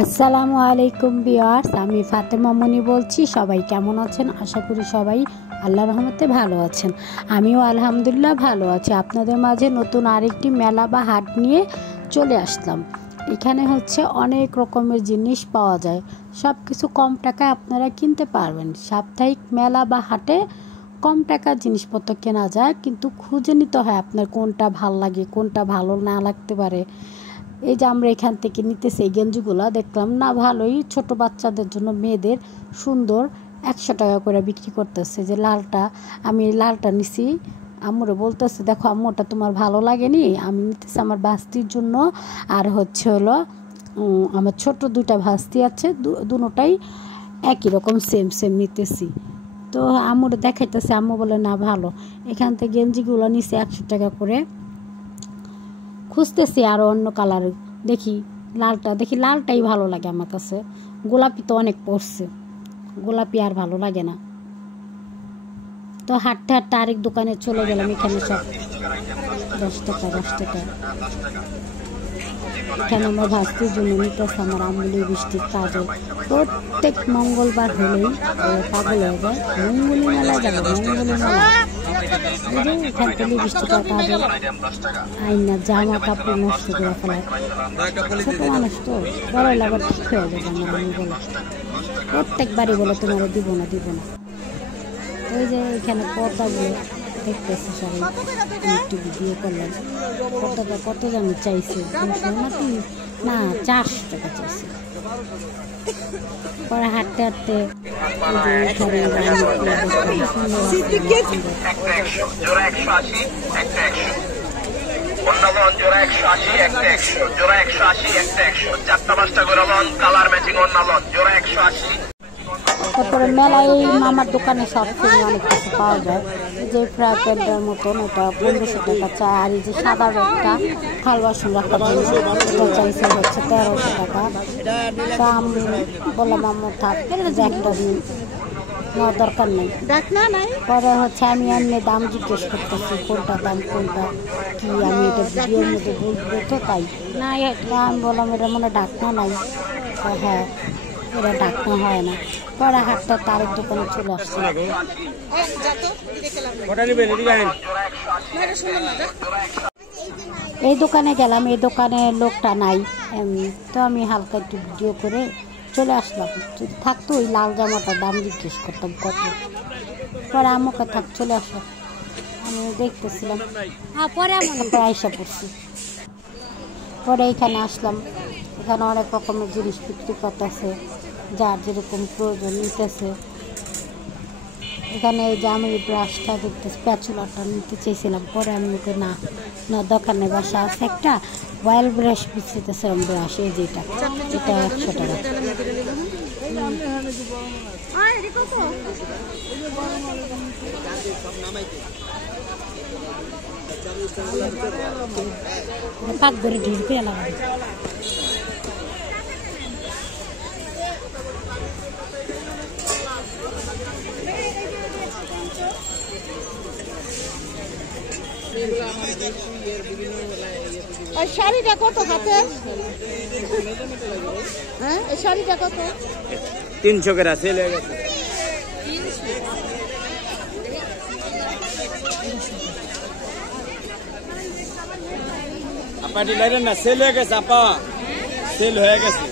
আসসালামু আলাইকুম ভিউয়ার্স, আমি ফাতেমা মনি বলছি। সবাই কেমন আছেন? আশা করি সবাই আল্লাহর রহমতে ভালো আছেন। আমিও আলহামদুলিল্লাহ ভালো আছি। আপনাদের মাঝে নতুন আরেকটি মেলা বা হাট নিয়ে চলে আসলাম। এখানে অনেক রকমের জিনিস পাওয়া যায়, সব কিছু কম টাকায় আপনারা কিনতে পারবেন। সাপ্তাহিক মেলা বা হাটে কম টাকার জিনিসপত্র কেনা যায়, কিন্তু খুঁজে নিতে হয় আপনার কোনটা ভালো লাগে, কোনটা ভালো না লাগতে পারে। এই যে আমরা এখান থেকে নিতেছি এই গেঞ্জিগুলো, দেখলাম না ভালোই, ছোট বাচ্চাদের জন্য মেয়েদের সুন্দর 100 টাকা করে বিক্রি করতেছে। যে লালটা, আমি লালটা নিছি, আম্মুরে বলতেছে দেখো আম্মু ওটা তোমার ভালো লাগেনি, আমি নিতেছি আমার ভাস্তির জন্য। আর হলো আমার ছোট দুইটা ভাস্তি আছে, দুটোটাই একই রকম সেম সেম নিতেছি। তো আম্মুরে দেখাইতেছে, আম্মু বলে না ভালো। এখান থেকে গেঞ্জিগুলো নিছি 100 টাকা করে। খুঁজতেছি আরও অন্য কালার, দেখি লালটাই ভালো লাগে আমার কাছে। গোলাপি তো অনেক পড়ছে, গোলাপি আর ভালো লাগে না। তো হাঁটতে হাঁটতে আরেক দোকানে চলে গেলাম। এখানে সব 10 টাকা 10 টাকা। এখানে আমার ভাস্তির জন্য নিতেছে আমার আম্মুলি বৃষ্টির কাজল। প্রত্যেক মঙ্গলবার হলেই পাগল হয়ে যায়, মঙ্গলী মেলা যাবে, মঙ্গলী মেলা। এখান থেকে বৃষ্টিটা কাজল আইনা জামা কাপড় নষ্ট করে ফেলায়। ছোট মানুষ তো, বড় আবার ঠিক হয়ে যাবে আমার আম্মু বলে, প্রত্যেকবারই বলে তোমার দিব না। ওই যে এখানে পর্দাগুলো দেখতেছি সবাই, একটু ভিডিও করলাম। পর্দাটা কত জানি চাইছে, না 400 টাকা চাইছে। পরে হাঁটতে হাঁটতে তারপরে মেলায় মামার দোকানে সব থেকে অনেক কিছু পাওয়া যায়। যে ফ্রাই প্যানটার মতন ওটা 1500 টাকা চায়। আর এই যে সাদা ব্যাগটা থাল বাসন রাখার জন্য ওটা চাইছে 1300 টাকা। তা আমি বললাম আম্মু থাক, একটা দিন নেওয়ার দরকার নেই। পরে আমি এমনি দাম জিজ্ঞেস করতেছি, কোনটা দাম কোনটা কি, আমি এটা ভিডিওর মধ্যে বলবো তো, তাই না আমি বললাম এটা মনে ঢাকনা নাই। হ্যাঁ, এটা ঢাকনা হয় না। পরে হাটটা তারের দোকানে চলে আসছে। এই দোকানে গেলাম, এই দোকানে লোকটা নাই, তো আমি হালকা একটু ভিডিও করে চলে আসলাম। যদি থাকতো ওই লাল জামাটার দাম জিজ্ঞেস করতাম কত। পরে আমাকে থাক চলে আসলো, আমি দেখতেছিলাম। পরে আইসা পড়ছি। পরে এখানে আসলাম, এখানে অনেক রকমের জিনিস বিক্রি করতেছে, যার যেরকম প্রয়োজন নিতেছে। এখানে এই যে আমি ব্রাশটা দেখতেছি, প্যাচুলাটা নিতে চেয়েছিলাম। পরে আমি ওকে না দোকানে বাসা আছে একটা ওয়েল ব্রাশ বিক্রিতেছিলাম, ব্রাশ এই যেটা, এটা 100 টাকা। পাক ধরে ঢিল পেয়ে লাগাবে। শাড়িটা কত হাতে? হ্যাঁ, এই শাড়িটা কত? 300 করে সেল হয়ে গেছে। আপা লাইলেন না, সেল হয়ে গেছে আপা, সেল হয়ে গেছে।